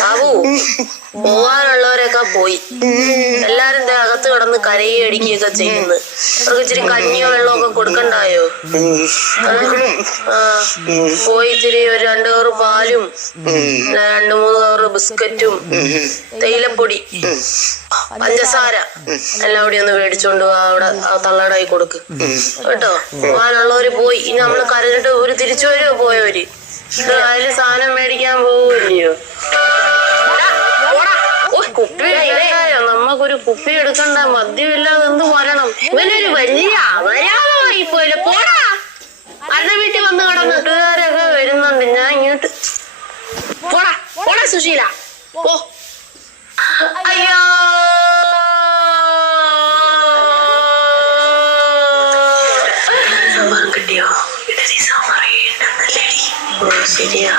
ബാബു, പോവാനുള്ളവരൊക്കെ പോയി. എല്ലാരും അകത്ത് കിടന്ന് കരയും അടിക്കുകയൊക്കെ ചെയ്യുന്നു. അവർക്ക് ഇച്ചിരി കഞ്ഞിയോ വെള്ളമൊക്കെ കൊടുക്കണ്ടായോ? പോയി ഇച്ചിരി ഒരു 2 കവറ് പാലും 2-3 കവറ് ബിസ്ക്കറ്റും തേയിലപ്പൊടി പഞ്ചസാര എല്ലാം കൂടി ഒന്ന് മേടിച്ചോണ്ട് അവിടെ തള്ളടായി കൊടുക്ക് കേട്ടോ. പോവാനുള്ളവര് പോയി. ഇനി നമ്മള് കരഞ്ഞിട്ട് ഒരു തിരിച്ചു വരുമോ പോയവര്? അതില് സാധനം മേടിക്കാൻ പോവില്ലയോ? നമ്മക്കൊരു കുപ്പി എടുക്കണ്ട, മദ്യമില്ലാതെ എന്ത് വരണം? ഇവനൊരു വലിയ അവരാളായി പോയില്ല. പോടാ, അടുത്ത വീട്ടിൽ വന്ന് കിടന്ന് കൂട്ടുകാരൊക്കെ വരുന്നുണ്ട്. ഞാൻ ഇങ്ങോട്ട് പോടാ പോടാ സുശീല പോ. അയ്യോ സാമ്പാർ കിട്ടിയോ? സാമ്പാർ ശരിയാ.